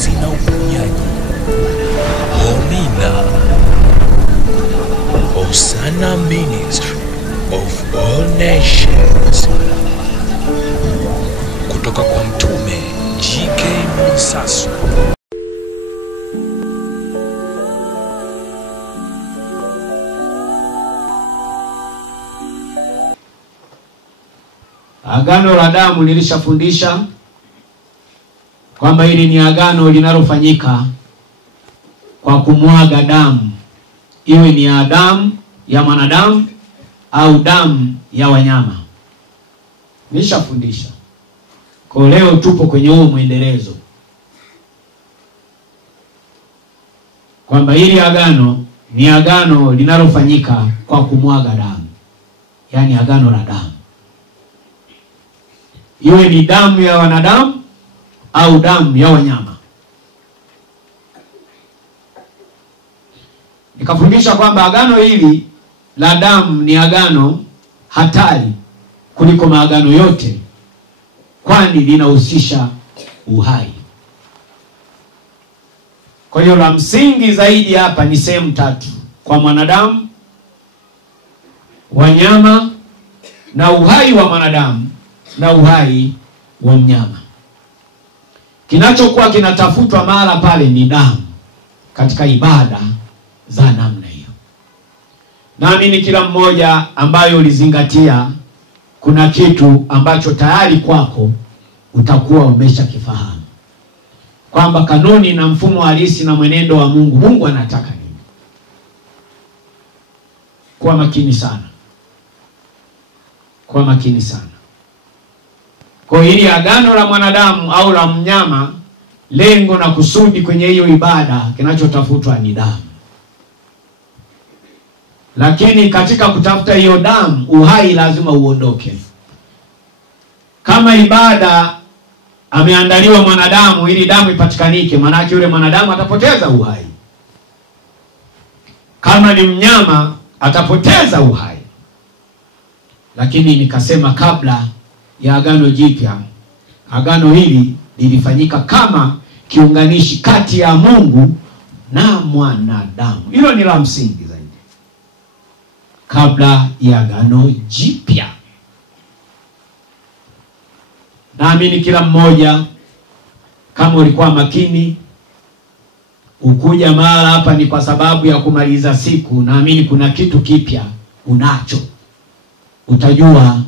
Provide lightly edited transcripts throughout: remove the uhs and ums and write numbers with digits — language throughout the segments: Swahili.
ukombozi na uponyaji. Homina Hosanna Ministry of All Nations, kutoka kwa Mtume G.K. Mwisasu. Agano la damu nilishafundisha kwamba hili ni agano linalofanyika kwa kumwaga damu, iwe ni ya damu ya mwanadamu au damu ya wanyama. Nilishafundisha. Kwa leo tupo kwenye huo mwendelezo, kwamba hili agano ni agano linalofanyika kwa kumwaga damu, yani agano la damu, iwe ni damu ya wanadamu au damu ya wanyama. Nikafundisha kwamba agano hili la damu ni agano hatari kuliko maagano yote, kwani linahusisha uhai. Kwa hiyo la msingi zaidi hapa ni sehemu tatu: kwa mwanadamu, wanyama, na uhai wa mwanadamu na uhai wa mnyama. Kinachokuwa kinatafutwa mahala pale ni damu katika ibada za namna hiyo. Naamini kila mmoja ambayo ulizingatia, kuna kitu ambacho tayari kwako utakuwa umeshakifahamu, kwamba kanuni na mfumo halisi na mwenendo wa Mungu anataka nini. Kuwa makini sana. Kuwa makini sana. Kwa hili agano la mwanadamu au la mnyama, lengo na kusudi kwenye hiyo ibada kinachotafutwa ni damu. Lakini katika kutafuta hiyo damu, uhai lazima uondoke. Kama ibada ameandaliwa mwanadamu ili damu ipatikanike, manake yule mwanadamu atapoteza uhai. Kama ni mnyama atapoteza uhai. Lakini nikasema kabla ya agano jipya, agano hili lilifanyika kama kiunganishi kati ya Mungu na mwanadamu. Hilo ni la msingi zaidi. Kabla ya agano jipya, naamini kila mmoja, kama ulikuwa makini, ukuja mahali hapa ni kwa sababu ya kumaliza siku. Naamini kuna kitu kipya unacho. Utajua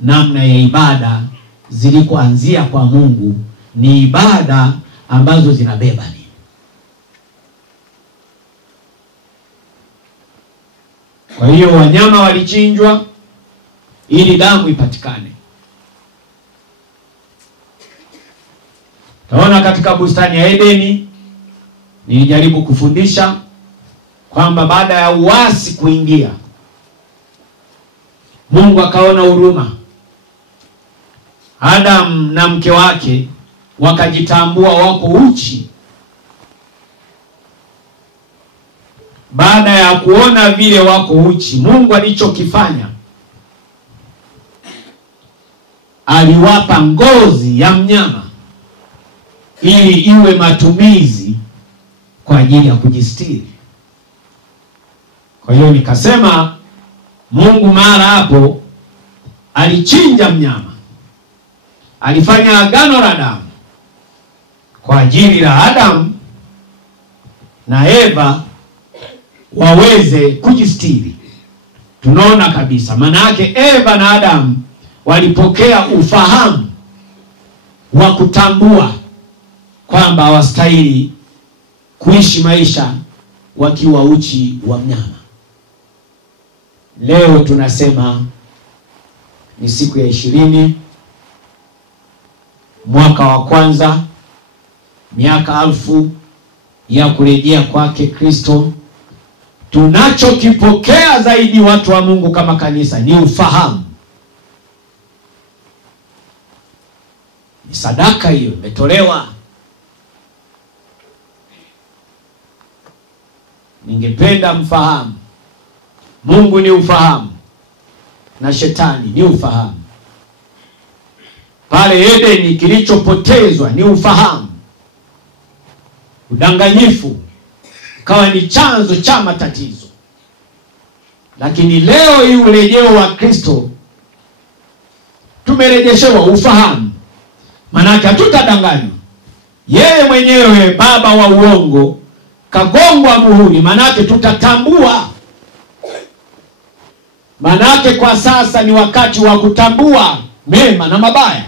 namna ya ibada zilikoanzia kwa Mungu, ni ibada ambazo zinabeba nini. Kwa hiyo wanyama walichinjwa ili damu ipatikane. Taona katika bustani ya Edeni nilijaribu kufundisha kwamba baada ya uasi kuingia, Mungu akaona huruma. Adam na mke wake wakajitambua wako uchi. Baada ya kuona vile wako uchi, Mungu alichokifanya, aliwapa ngozi ya mnyama ili iwe matumizi kwa ajili ya kujistiri. Kwa hiyo nikasema Mungu mara hapo alichinja mnyama. Alifanya agano la damu kwa ajili la Adam na Eva waweze kujistiri. Tunaona kabisa maana yake Eva na Adam walipokea ufahamu wa kutambua kwamba hawastahili kuishi maisha wakiwa uchi wa mnyama. Leo tunasema ni siku ya 20 mwaka wa kwanza, miaka 1000 ya kurejea kwake Kristo. Tunachokipokea zaidi watu wa Mungu kama kanisa ni ufahamu. Ni sadaka hiyo imetolewa. Ningependa mfahamu Mungu ni ufahamu na shetani ni ufahamu. Pale Edeni kilichopotezwa ni ufahamu. udanganyifu ukawa ni chanzo cha matatizo. Lakini leo hii urejeo wa Kristo, tumerejeshewa ufahamu. Manake hatutadanganywa. Yeye mwenyewe baba wa uongo kagongwa muhuri, manake tutatambua. Manake kwa sasa ni wakati wa kutambua mema na mabaya.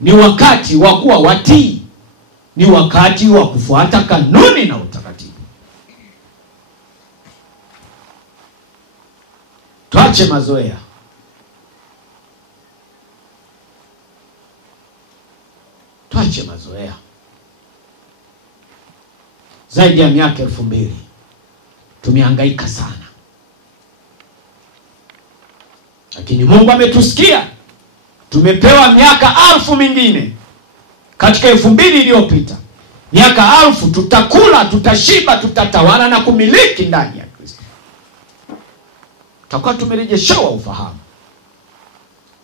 Ni wakati wa kuwa watii. Ni wakati wa kufuata kanuni na utaratibu. Tuache mazoea. Tuache mazoea. Zaidi ya miaka 2000 tumehangaika sana. Lakini Mungu ametusikia. Tumepewa miaka 1000 mingine. Katika 2000 iliyopita, miaka 1000 tutakula, tutashiba, tutatawala na kumiliki ndani ya Kristo. Tutakuwa tumerejeshewa ufahamu.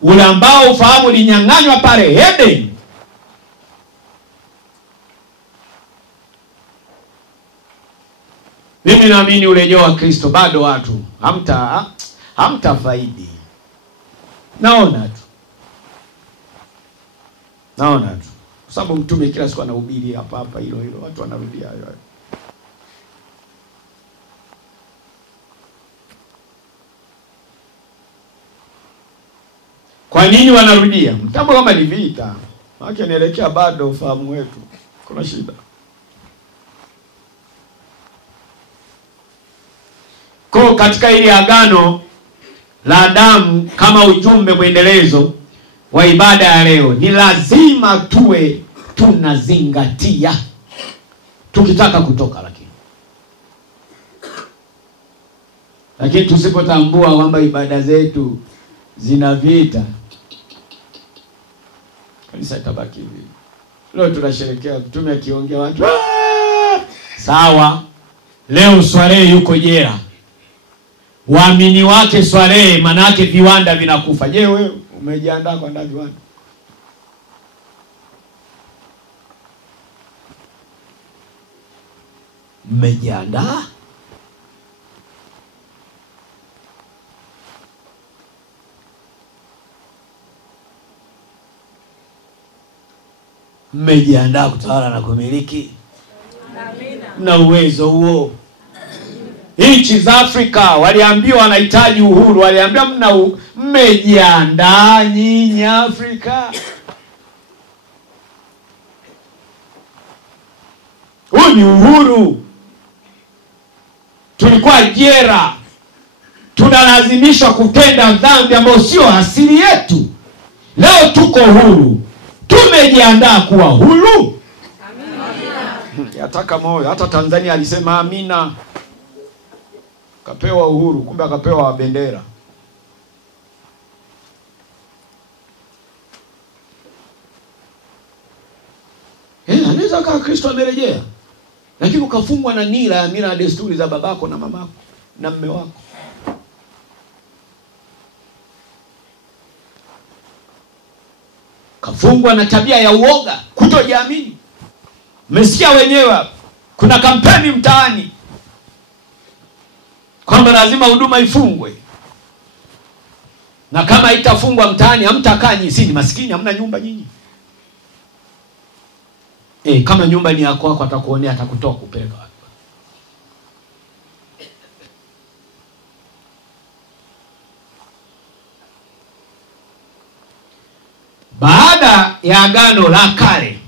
Ule ambao ufahamu ulinyang'anywa pale Eden. Mimi naamini urejeo wa Kristo bado watu hamtafaidi. Naona tu. Kwa sababu mtume kila siku anahubiri hapa hilo watu wanarudia hayo. Kwa nini wanarudia? Mtambo kama ni vita. Maana inaelekea bado ufahamu wetu. Kuna shida. Kwa katika hili agano la damu kama ujumbe mwendelezo wa ibada ya leo, ni lazima tuwe tunazingatia tukitaka kutoka. Lakini tusipotambua kwamba ibada zetu zina vita, kanisa itabaki hivi. Leo tunasherehekea mtume akiongea watu sawa. Leo Swalehe yuko jela. Waamini wake Swalehe, manake viwanda vinakufa. Je, wewe umejiandaa kwa ndani viwanda? Mmejiandaa? Mmejiandaa kutawala na kumiliki? Amina. Na uwezo huo. Nchi za Afrika waliambiwa wanahitaji uhuru, waliambiwa mmejiandaa nyinyi Afrika? Huu ni uhuru. Tulikuwa jera, tunalazimishwa kutenda dhambi ambayo sio asili yetu. Leo tuko huru. Tumejiandaa kuwa huru? Amina. Yataka moyo. Hata Tanzania alisema amina. Kapewa uhuru, kumbe akapewa bendera. Anaweza kama Kristo amerejea, lakini ukafungwa na nira ya mila na desturi za babako na mamako na mume wako. Kafungwa na tabia ya uoga, kutojiamini. Mmesikia wenyewe kuna kampeni mtaani kwamba lazima huduma ifungwe. Na kama itafungwa mtaani, hamtakaa nyinyi, si ni maskini, hamna nyumba nyinyi. Kama nyumba ni yako wako, atakuonea, atakutoa kupeleka wapi? Baada ya agano la kale,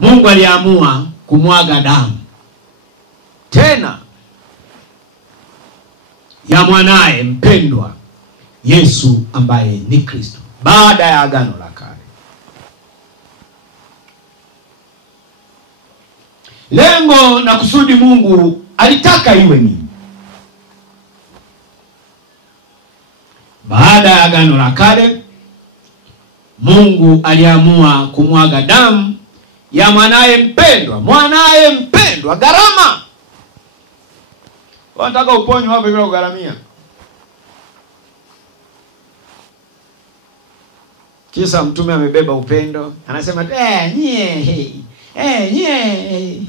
Mungu aliamua kumwaga damu tena ya mwanae mpendwa Yesu ambaye ni Kristo. Baada ya agano la kale, lengo na kusudi Mungu alitaka iwe nini? Baada ya agano la kale, Mungu aliamua kumwaga damu ya mwanae mpendwa, gharama. Wanataka uponywe hapo bila kugharamia. Kisa mtume amebeba upendo, anasema nyie nyie.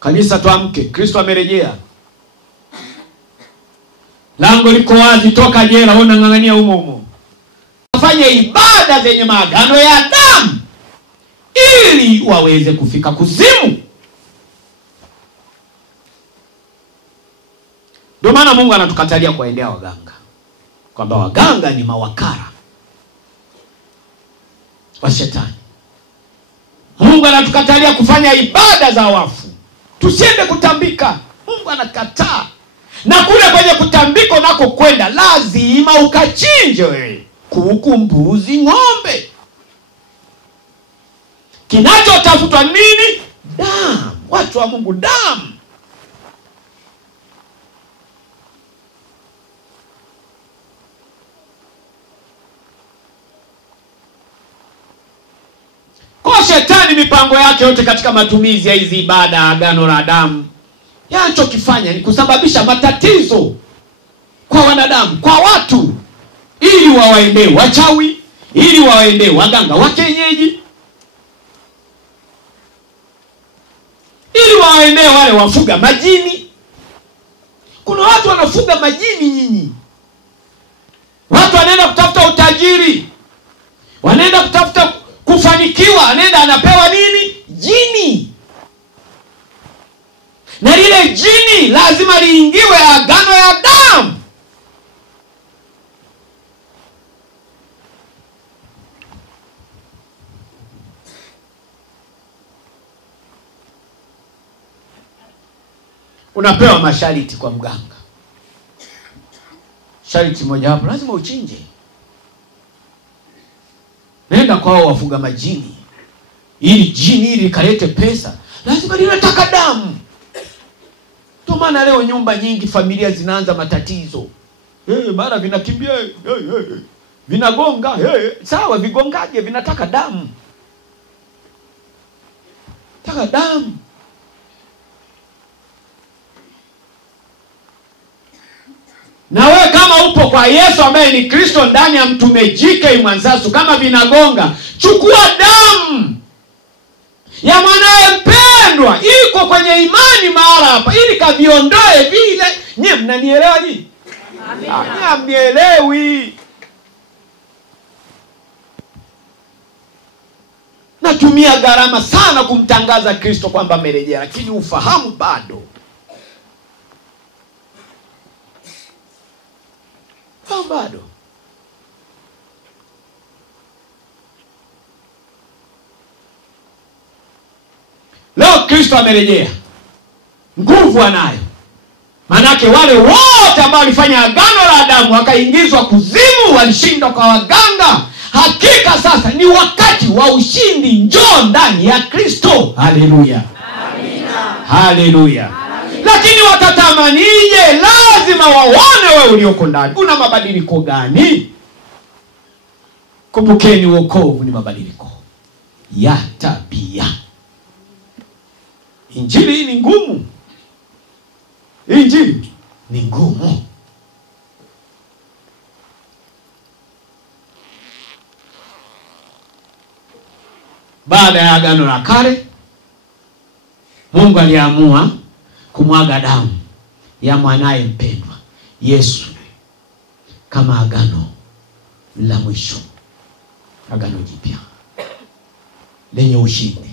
Kanisa tuamke, Kristo amerejea. Lango liko wazi, toka jela, unang'ang'ania humo humo. Wafanye ibada zenye maagano ya damu ili waweze kufika kuzimu. Ndio maana Mungu anatukatalia kuwaendea waganga, kwamba waganga ni mawakala wa shetani. Mungu anatukatalia kufanya ibada za wafu, tusiende kutambika. Mungu anakataa. Na kule kwenye kutambika nako kwenda lazima ukachinje wewe, kuku, mbuzi, ng'ombe. Kinachotafutwa nini? Damu. Watu wa Mungu, damu. Kwa shetani mipango yake yote katika matumizi ya hizi ibada, agano la damu, yanachokifanya ni kusababisha matatizo kwa wanadamu, kwa watu, ili wawaendee wachawi, ili wawaendee waganga wa kienyeji, ili wawaendee wale wafuga majini. Kuna watu wanafuga majini nyinyi. Watu wanaenda kutafuta utajiri, wanaenda kutafuta kufanikiwa, anaenda anapewa nini? Jini. Na lile jini lazima liingiwe agano ya damu. Unapewa masharti kwa mganga. Sharti moja hapo, lazima uchinje. Nenda kwa hao wafuga majini, ili jini ili kalete pesa, lazima linataka damu. Ndio maana leo nyumba nyingi, familia zinaanza matatizo. Mara vinakimbia, vinagonga. Sawa, vigongaje? Vinataka damu. Taka damu. Na wewe kama upo kwa Yesu ambaye ni Kristo ndani ya mtume G.K. Mwansasu, kama vinagonga, chukua damu ya mwanae mpendwa, iko kwenye imani mahala hapa, ili kaviondoe vile. Nyie mnanielewa nyinyi? Amina. Mnielewi. Natumia gharama sana kumtangaza Kristo kwamba amerejea, lakini ufahamu bado. Bado. Leo Kristo amerejea, nguvu anayo. Manake wale wote ambao walifanya agano la damu wakaingizwa kuzimu, walishindwa kwa waganga. Hakika sasa ni wakati wa ushindi. Njoo ndani ya Kristo. Haleluya. Amina. Haleluya. Lakini watatamanije? Lazima waone wewe ulioko ndani una mabadiliko gani. Kumbukeni, wokovu ni mabadiliko ya tabia. Injili ni ngumu. Injili ni ngumu. Baada ya agano la kale, Mungu aliamua kumwaga damu ya mwanae mpendwa Yesu kama agano la mwisho, agano jipya lenye ushindi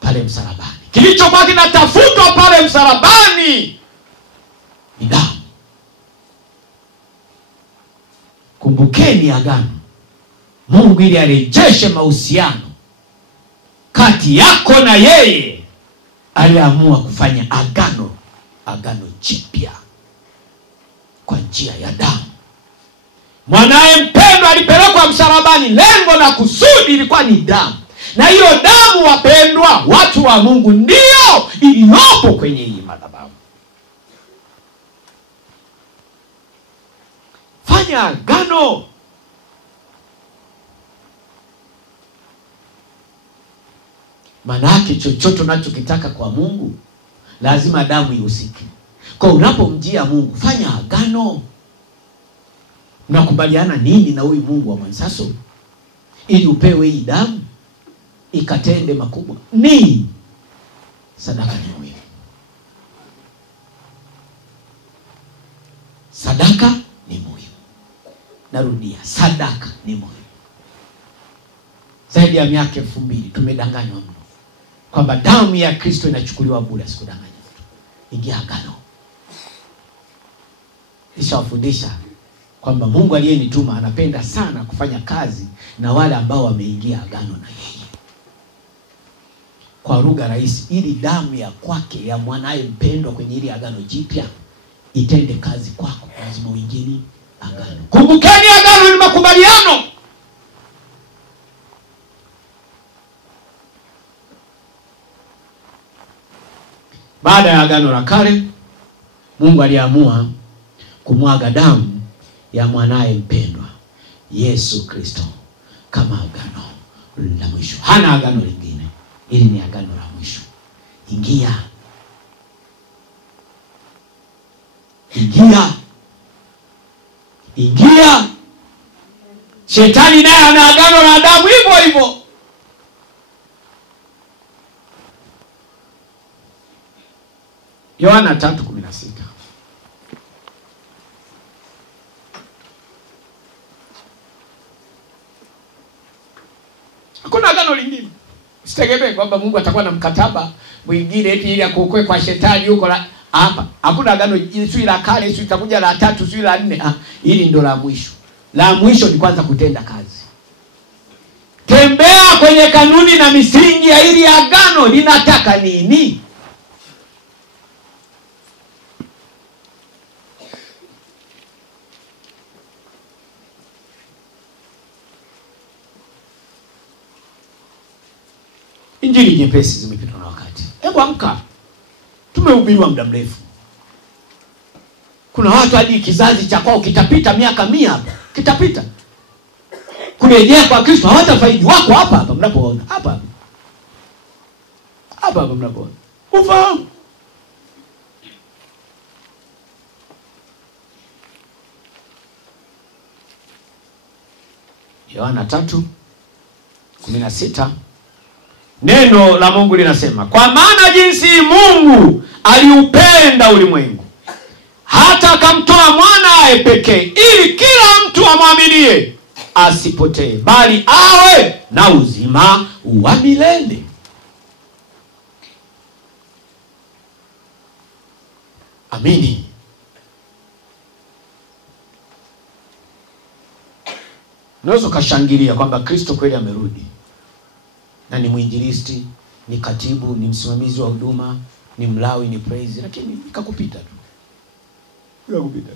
pale msalabani. Kilichobaki na tafutwa pale msalabani ni damu. Kumbukeni agano. Mungu ili arejeshe mahusiano kati yako na yeye, aliamua kufanya agano jipya kwa njia ya damu. Mwanae mpendwa alipelekwa msalabani, lengo na kusudi ilikuwa ni damu. Na hiyo damu, wapendwa, watu wa Mungu, ndio iliyopo kwenye hii madhabahu. Fanya agano. Manake chochote unachokitaka kwa Mungu lazima damu ihusike. Kwa unapomjia Mungu, fanya agano. Mnakubaliana nini na huyu Mungu wa Mwansaso ili upewe hii damu ikatende makubwa? Ni sadaka ni muhimu. Sadaka ni muhimu. Narudia, sadaka ni muhimu. Zaidi ya miaka 2000 tumedanganywa mno kwamba damu ya Kristo inachukuliwa bure. Sikudanganya mtu. Ingia agano. Nishawafundisha kwamba Mungu aliyenituma anapenda sana kufanya kazi na wale ambao wameingia agano na yeye. Kwa lugha rahisi, ili damu ya kwake ya mwanae mpendwa kwenye ile agano jipya itende kazi kwako, lazima uingie agano. Kumbukeni, agano ni makubaliano. Baada ya agano la kale, Mungu aliamua kumwaga damu ya mwanae mpendwa Yesu Kristo kama agano la mwisho. Hana agano lingine. Hili ni agano la mwisho. Ingia. Ingia. Ingia. Shetani naye ana agano la damu hivyo hivyo. Yohana 3:16. Hakuna agano lingine. Usitegemee kwamba Mungu atakuwa na mkataba mwingine eti ili akuokoe kwa shetani huko hapa. Hakuna agano sio la kale, sio itakuja la 3, sio la 4. Hili ndo la mwisho. La mwisho ni kwanza kutenda kazi. Tembea kwenye kanuni na misingi ya hili agano. Linataka nini? Injili nyepesi zimepitwa na wakati. Hebu amka. Tumehubiriwa muda mrefu. Kuna watu hadi kizazi cha kwao kitapita miaka 100 hapa. Kitapita. Kurejea kwa Kristo hawatafaidi. Wako hapa hapa mnapoona. Hapa hapa. Hapa hapa mnapoona. Ufahamu. Yohana 3:16. Neno la Mungu linasema, kwa maana jinsi Mungu aliupenda ulimwengu hata akamtoa mwanae pekee, ili kila mtu amwaminie asipotee, bali awe na uzima wa milele. Amini. Unaweza kushangilia kwamba Kristo kweli amerudi. Na ni mwinjilisti, ni katibu, ni msimamizi wa huduma, ni mlawi, ni praise, lakini ikakupita tu. Ikakupita.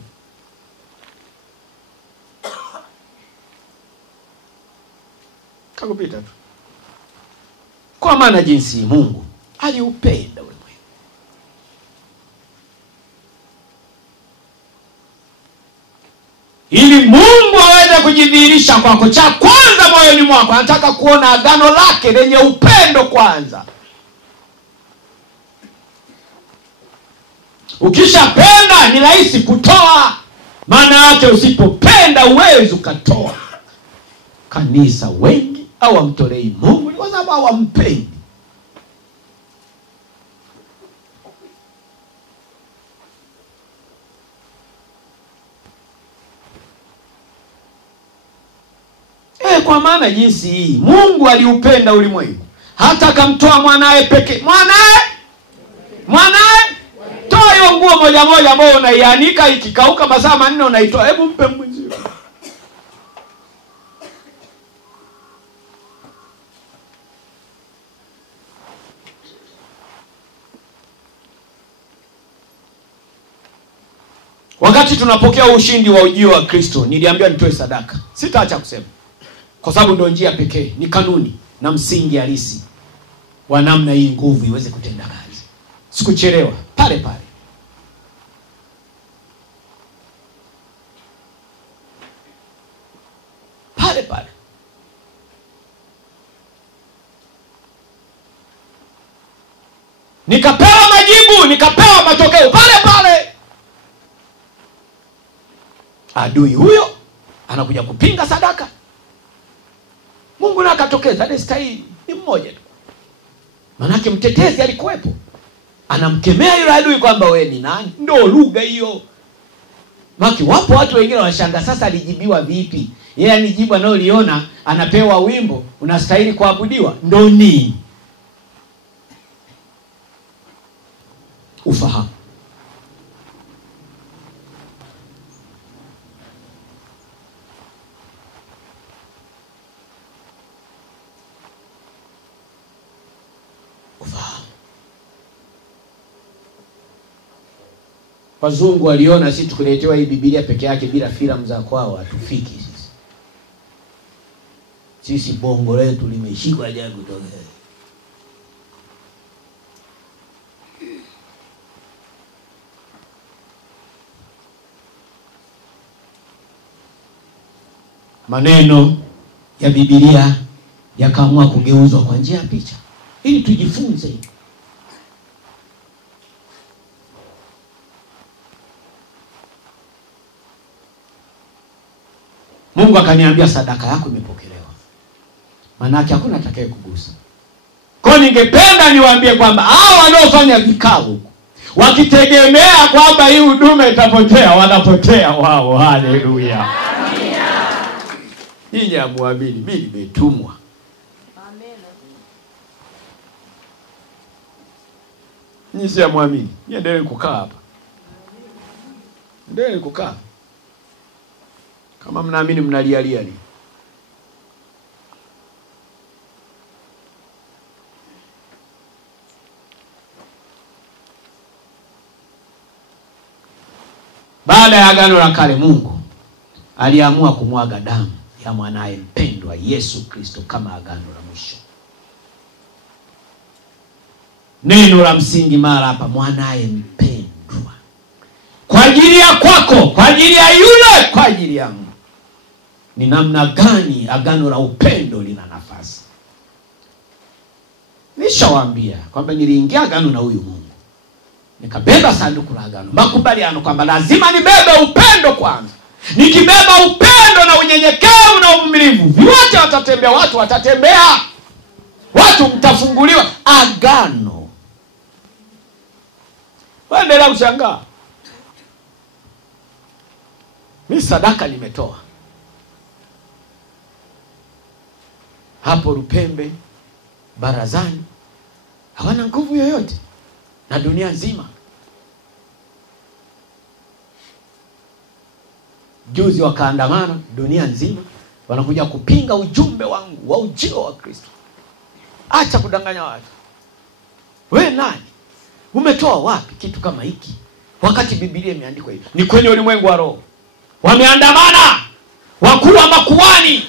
Ikakupita tu. Kwa maana jinsi Mungu aliupenda ulimwengu. Ili Mungu aweze kujidhihirisha kwako, cha kwanza moyoni mwako anataka kuona agano lake lenye upendo kwanza. Ukishapenda ni rahisi kutoa. Maana yake usipopenda uwezi ukatoa. Kanisa wengi hawamtolei Mungu kwa sababu hawampendi. Kwa maana jinsi hii Mungu aliupenda ulimwengu hata akamtoa mwanae pekee. Mwanae toa hiyo nguo moja moja ambayo unaianika ikikauka masaa 4 unaitoa. Hebu mpe mwenzio. Wakati tunapokea ushindi wa ujio wa Kristo, niliambiwa nitoe sadaka. Sitaacha kusema. Kwa sababu ndio njia pekee, ni kanuni na msingi halisi wa namna hii nguvu iweze kutenda kazi. Sikuchelewa, pale pale. Pale pale. Nikapewa majibu, nikapewa matokeo pale pale. Adui huyo anakuja kupinga sadaka, Mungu na akatokeza. Anastahili ni mmoja tu, manake mtetezi alikuwepo, anamkemea yule adui kwamba wewe ni nani. Ndio lugha hiyo. Maki wapo watu wengine wanashanga, sasa alijibiwa vipi? Yeye anijibu anayoliona, anapewa wimbo unastahili kuabudiwa. Ndio nini? Ufahamu. Ufahamu. Wazungu waliona sisi tukiletewa hii Biblia peke yake bila filamu za kwao hatufiki sisi. Sisi bongo letu limeshikwa ajabu kutoka. Maneno ya Biblia yakaamua kugeuzwa kwa njia ya picha ili tujifunze. Mungu akaniambia sadaka yako imepokelewa. Manake hakuna atakaye kugusa. Kwa ningependa niwaambie kwamba hao wanaofanya vikao wakitegemea kwamba hii huduma itapotea, wanapotea wao. Haleluya. Amina. Ninyi hamuamini, mimi nimetumwa. Amen. Ninyi si hamuamini. Niendelee kukaa hapa. Endelee kukaa. Kama mnaamini mnalialia ni. Baada ya agano la kale, Mungu aliamua kumwaga damu ya mwanae mpendwa Yesu Kristo kama agano la mwisho. Neno la msingi mara hapa, mwanae mpendwa. Kwa ajili ya kwako, kwa ajili ya yule, kwa ajili yangu. Ni namna gani agano la upendo lina nafasi? Nishawaambia kwamba niliingia agano na huyu Mungu. Nikabeba sanduku la agano, makubaliano kwamba lazima nibebe upendo kwanza. Nikibeba upendo na unyenyekevu na uvumilivu, vyote watatembea, watu watatembea. Watu mtafunguliwa agano. Waendelea kushangaa. Mimi sadaka nimetoa. Hapo Lupembe, barazani, hawana nguvu yoyote. Na dunia nzima. Juzi wakaandamana dunia nzima, wanakuja kupinga ujumbe wangu wa ujio wa Kristo. Acha kudanganya watu. Wewe nani? Umetoa wapi kitu kama hiki? Wakati Biblia imeandikwa hivi. Ni kwenye ulimwengu wa roho. Wameandamana. Wakuu wa makuhani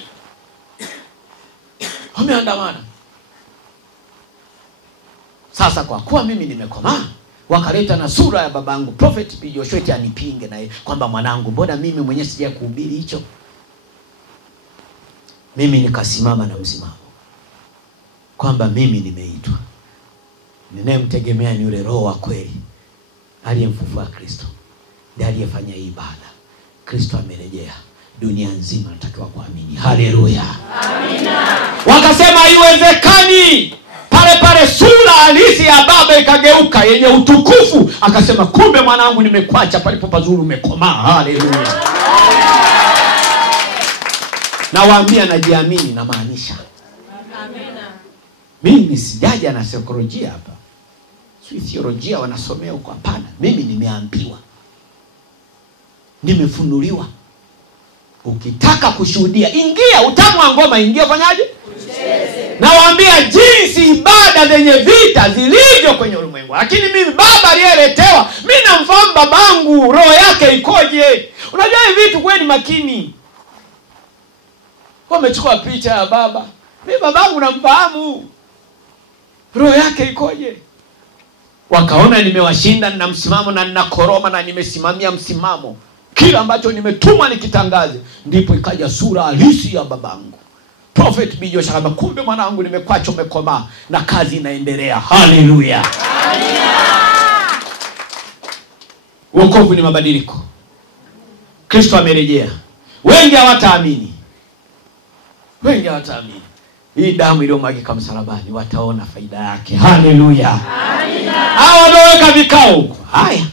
wameandamana. Sasa kwa kuwa mimi nimekomaa, wakaleta na sura ya babangu Prophet B. Joshua anipinge naye kwamba mwanangu, mbona mimi mwenyewe sija kuhubiri hicho? Mimi nikasimama na msimamo kwamba mimi nimeitwa. Ninayemtegemea ni yule Roho wa kweli aliyemfufua Kristo, ndiye aliyefanya ibada. Kristo amerejea, dunia nzima natakiwa kuamini. Haleluya. Amina. Wakasema haiwezekani. Pale sura halisi ya baba ikageuka yenye utukufu. Akasema kumbe mwanangu nimekuacha palipo pazuri umekomaa. Haleluya. Na waambia najiamini na maanisha. Amina. Mimi sijaja na saikolojia hapa. Si theolojia wanasomea huko, hapana. Mimi nimeambiwa. Nimefunuliwa. Ukitaka kushuhudia, ingia. Utamu wa ngoma, ingia, fanyaje? Ucheze. Na waambia jinsi ibada zenye vita zilivyo kwenye ulimwengu. Lakini mimi baba aliyeletewa, mimi namfahamu babangu, roho yake ikoje. Unajua hivi vitu kweli makini. Wamechukua picha ya baba. Mimi babangu namfahamu, roho yake ikoje. Wakaona nimewashinda, nina msimamo na nina koroma na nimesimamia msimamo. Kila ambacho nimetumwa nikitangaze. Ndipo ikaja sura halisi ya babangu Prophet B. Joshua kama kumbe mwanangu nimekuacha umekomaa na kazi inaendelea. Haleluya. Wokovu ni mabadiliko. Kristo amerejea. Wengi hawataamini. Wengi hawataamini. Hii damu iliyomwagika msalabani wataona faida yake. Haleluya. Amina. Hao wameweka vikao huko. Haya.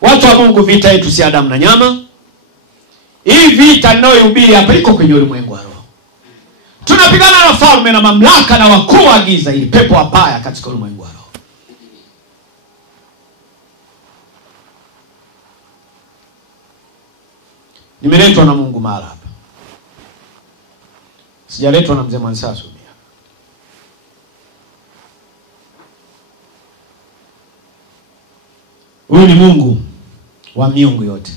Watu wa Mungu, vita yetu si Adamu na nyama. Hii vita ninayohubiri hapa iko kwenye ulimwengu wa roho. Tunapigana na falme na mamlaka na wakuu wa giza, ili pepo wabaya katika ulimwengu wa roho. Nimeletwa na Mungu mahali hapa. Sijaletwa na mzee Mwansasu. Huyu ni Mungu wa miungu yote.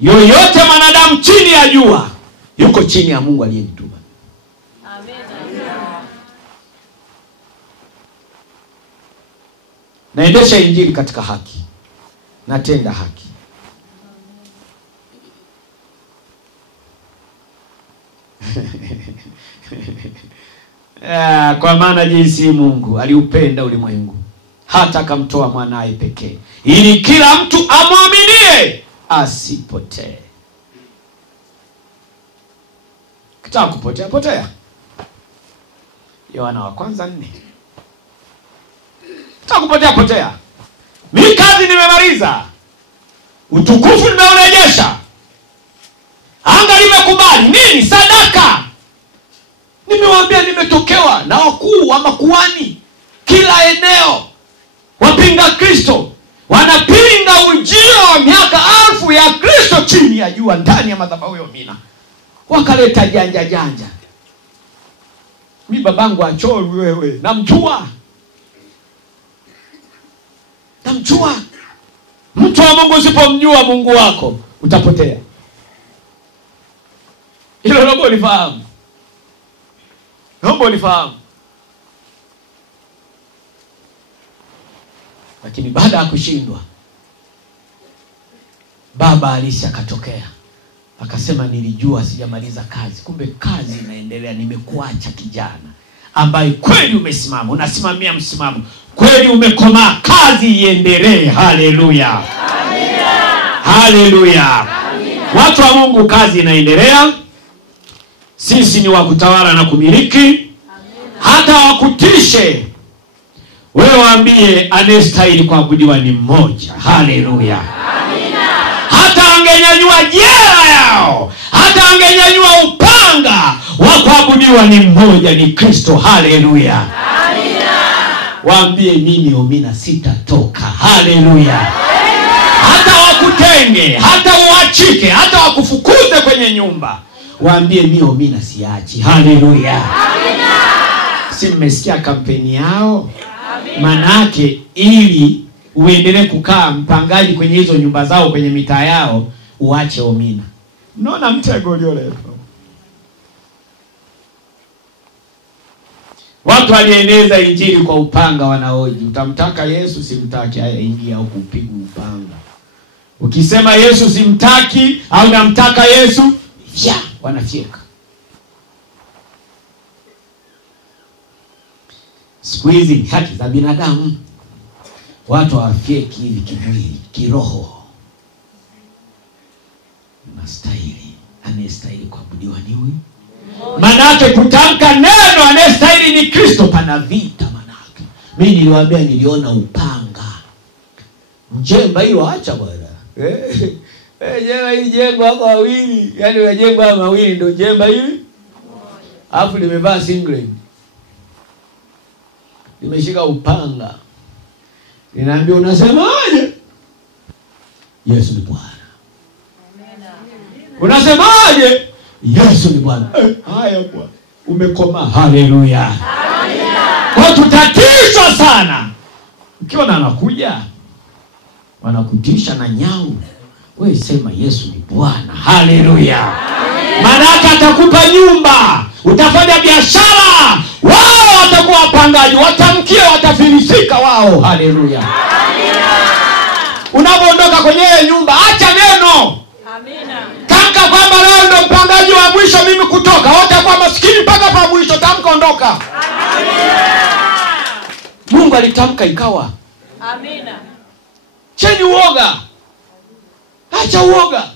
Yoyote mwanadamu chini ya jua yuko chini ya Mungu aliyenituma. Amen. Naendesha injili katika haki. Natenda haki. Kwa maana jinsi Mungu aliupenda ulimwengu hata akamtoa mwanae pekee, ili kila mtu amwaminie asipotee. Kitaka kupotea, potea. Yohana wa kwanza 4. Kitaka kupotea, potea. Mimi kazi nimemaliza. Utukufu nimeurejesha. Anga limekubali. Nini? Sadaka. Nimewaambia nimetokewa na wakuu wa makuhani kila eneo. Wapinga Kristo wanapinga ujio wa miaka 1000 ya Kristo chini ya jua ndani ya madhabahu ya Mina. Wakaleta janja. Mimi babangu achori wewe. Namjua. Mtu wa Mungu usipomjua Mungu wako utapotea. Hilo naomba ulifahamu. Lakini baada ya kushindwa, baba Alisi akatokea. Akasema nilijua sijamaliza kazi. Kumbe kazi inaendelea. Nimekuacha kijana ambaye kweli umesimama. Unasimamia msimamo. Kweli umekomaa. Kazi iendelee. Haleluya. Amina. Haleluya. Amina. Watu wa Mungu, kazi inaendelea. Sisi ni wa kutawala na kumiliki. Amina. Hata wakutishe. Wewe waambie anayestahili kuabudiwa ni mmoja. Haleluya. Amina. Hata angenyanyua jela yao, hata angenyanyua upanga, wa kuabudiwa ni mmoja, ni Kristo. Haleluya. Amina. Waambie mimi Omina sitatoka. Haleluya. Hata wakutenge, hata uachike, hata wakufukuze kwenye nyumba, waambie mimi Omina siachi. Haleluya. Amina. Si mmesikia kampeni yao? Manake ili uendelee kukaa mpangaji kwenye hizo nyumba zao, kwenye mitaa yao, uache Omina. Unaona mtego ulioletwa. Watu walieneza injili kwa upanga, wanaoji. Utamtaka Yesu, simtaki, haya ingia huku upigwe upanga. Ukisema Yesu simtaki au namtaka Yesu, wanafyeka. Siku hizi haki za binadamu. Watu hawafyeki hivi kimwili, kiroho. Anastahili, anayestahili kuabudiwa ni huyu. Manake kutamka neno anayestahili ni Kristo, pana vita manake. Mimi niliwaambia niliona upanga. Njemba hiyo acha bwana. Jemba hili jengo hapo wawili, yani wajengo hapa mawili ndio jemba hili. Alafu limevaa singlet. Nimeshika upanga. Ninaambia unasemaje? Yesu ni Bwana. Unasemaje? Yesu ni Bwana. Haya Bwana. Umekoma. Haleluya. Kwa tutatishwa sana. Ukiona anakuja, wanakutisha na nyau, wewe sema Yesu ni Bwana. Haleluya. Maana atakupa nyumba, utafanya biashara, wao watakuwa wapangaji, watamkie, watafilisika wao. Haleluya. Unapoondoka kwenye nyumba, acha neno. Amina. Tamka kwamba leo ndo mpangaji wa mwisho mimi kutoka. Watakuwa maskini mpaka pa mwisho, tamka ondoka. Amina. Mungu alitamka ikawa. Amina. Cheni uoga. Acha uoga.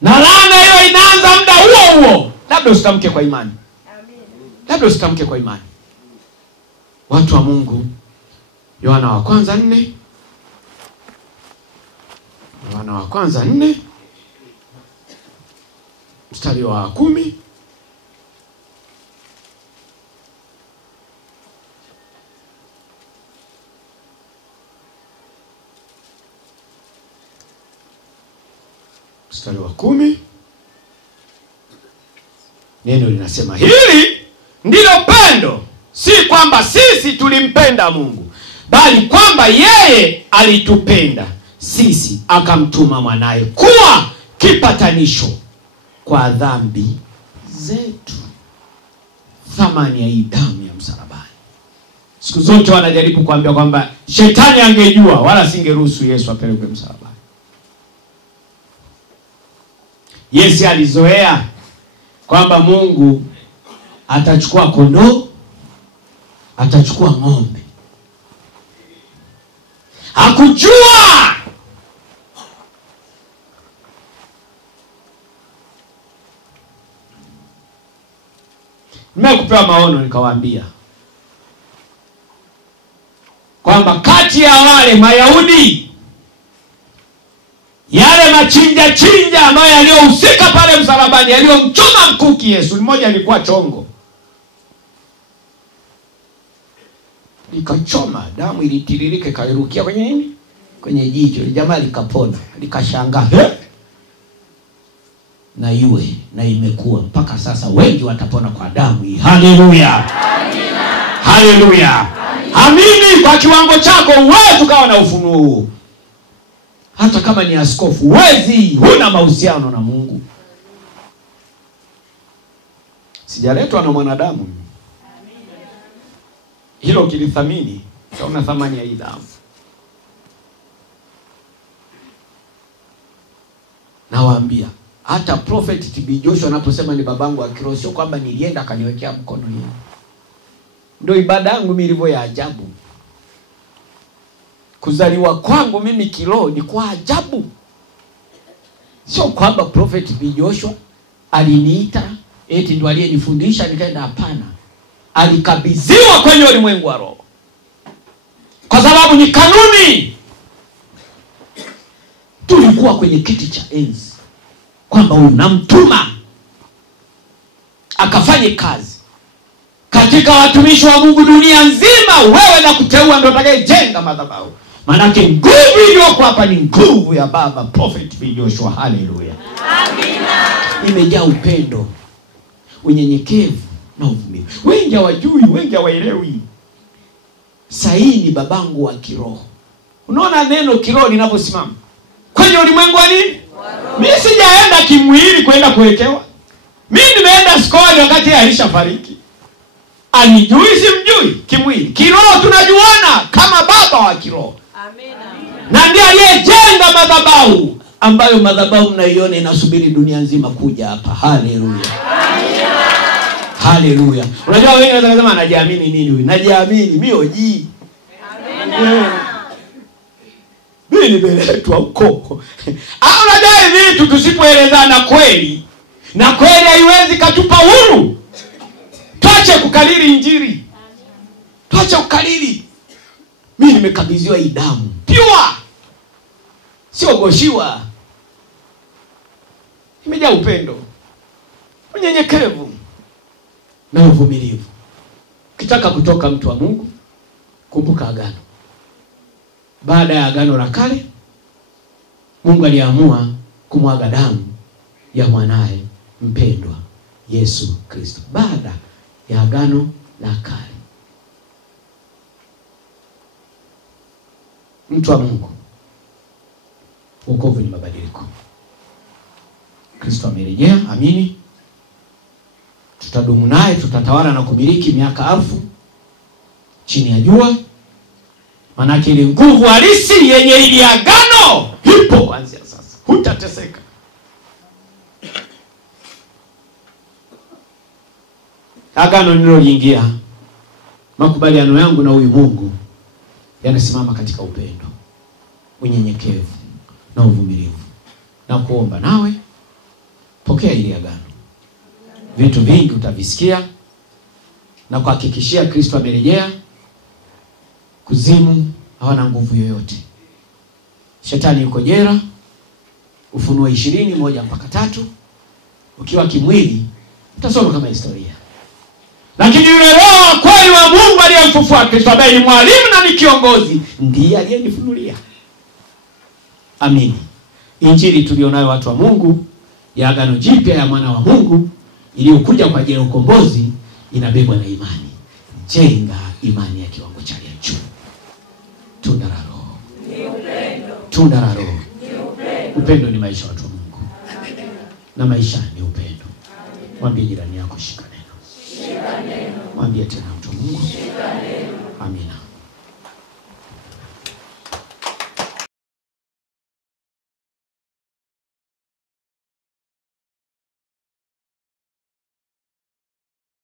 Na laana hiyo inaanza muda huo huo. Labda usitamke kwa imani. Labda usitamke kwa imani. Watu wa Mungu, Yohana wa kwanza 4. Yohana wa kwanza 4. Mstari wa 10. Mstari wa 10. Neno linasema hili ndilo pendo, si kwamba sisi tulimpenda Mungu, bali kwamba yeye alitupenda sisi akamtuma mwanaye kuwa kipatanisho kwa dhambi zetu. Thamani ya hii damu ya msalabani. Siku zote wanajaribu kuambia kwamba shetani angejua wala singeruhusu Yesu apelekwe msalabani. Yesu alizoea kwamba Mungu atachukua kondoo, atachukua ng'ombe. Hakujua nimekupewa maono nikawaambia kwamba kati ya wale Mayahudi, yale machinja ambayo yaliyohusika pale msalabani, yaliyomchoma mkuki Yesu, mmoja alikuwa chongo. Likachoma, damu ilitiririka ikairukia kwenye nini? Kwenye jicho. Jamaa likapona, likashangaa. Na iwe na imekuwa mpaka sasa wengi watapona kwa damu hii. Haleluya. Amina. Haleluya. Amini kwa kiwango chako uweze ukawa na ufunuo huo. Hata kama ni askofu, huwezi, huna mahusiano na Mungu. Sijaletwa na mwanadamu. Hilo kilithamini, utaona thamani ya hii damu. Nawaambia, hata Prophet TB Joshua anaposema ni babangu wa kiroho, sio kwamba nilienda akaniwekea mkono yeye. Ndio ibada yangu mimi ilivyo ya ajabu. Kuzaliwa kwangu mimi kiroho ni kwa ajabu. Sio kwamba Prophet TB Joshua aliniita eti ndio aliyenifundisha nikaenda, hapana. Alikabidhiwa kwenye ulimwengu wa roho. Kwa sababu ni kanuni. Tulikuwa kwenye kiti cha enzi kwamba unamtuma akafanye kazi katika watumishi wa Mungu dunia nzima. Wewe na kuteua ndio utakayejenga madhabahu. Manake nguvu iliyoko hapa ni nguvu ya baba Prophet TB Joshua. Haleluya. Amina. Imejaa upendo, unyenyekevu na uvumilivu. Wengi hawajui, wengi hawaelewi. Sahihi ni babangu wa kiroho. Unaona neno kiroho linaposimama kwenye ulimwengu wa nini? Mimi sijaenda kimwili kwenda kuwekewa. Mimi nimeenda skoni wakati alishafariki. Anijui simjui kimwili. Kiroho tunajuana kama baba wa kiroho. Amina. Na ndiye aliyejenga madhabahu ambayo madhabahu mnaiona inasubiri dunia nzima kuja hapa. Haleluya. Haleluya. Unajua wengi wanasema anajiamini nini huyu? Najiamini mimi hoji. Amina. Mimi nimeletwa huko. Unajua vitu tusipoelezana kweli, na kweli haiwezi katupa huru. Tuache kukariri injili. Tuache kukariri. Mimi nimekabidhiwa hii damu pure. Sio goshiwa. Imejaa upendo, unyenyekevu na uvumilivu. Ukitaka kutoka mtu wa Mungu, kumbuka agano. Baada ya agano la kale, Mungu aliamua kumwaga damu ya mwanae mpendwa Yesu Kristo. Baada ya agano la kale, mtu wa Mungu, wokovu ni mabadiliko. Kristo amerejea, amini. Tutadumu naye, tutatawala na kumiliki miaka 1000 chini ya jua. Manake ile nguvu halisi yenye ili agano ipo kuanzia sasa. Hutateseka. Agano nililoingia makubaliano yangu na huyu Mungu yanasimama katika upendo, unyenyekevu na uvumilivu. Na kuomba nawe pokea ile agano. Vitu vingi utavisikia na kuhakikishia Kristo amerejea. Kuzimu hawana nguvu yoyote. Shetani yuko jela. Ufunuo 20:1-3. Ukiwa kimwili utasoma kama historia. Lakini yule Roho wa kweli wa Mungu aliyemfufua Kristo, ambaye ni mwalimu na ni kiongozi, ndiye aliyenifunulia. Amini. Injili tulionayo watu wa Mungu ya agano jipya ya mwana wa Mungu iliyokuja kwa ajili ya ukombozi inabebwa na imani. Jenga imani ya kiwango cha juu. Tunda la Roho ni upendo. Tunda la Roho ni upendo. Upendo ni maisha ya watu wa Mungu. Na maisha ni upendo. Mwambie jirani yako shika neno. Shika neno. Mwambie tena mtu wa Mungu. Shika neno. Amina.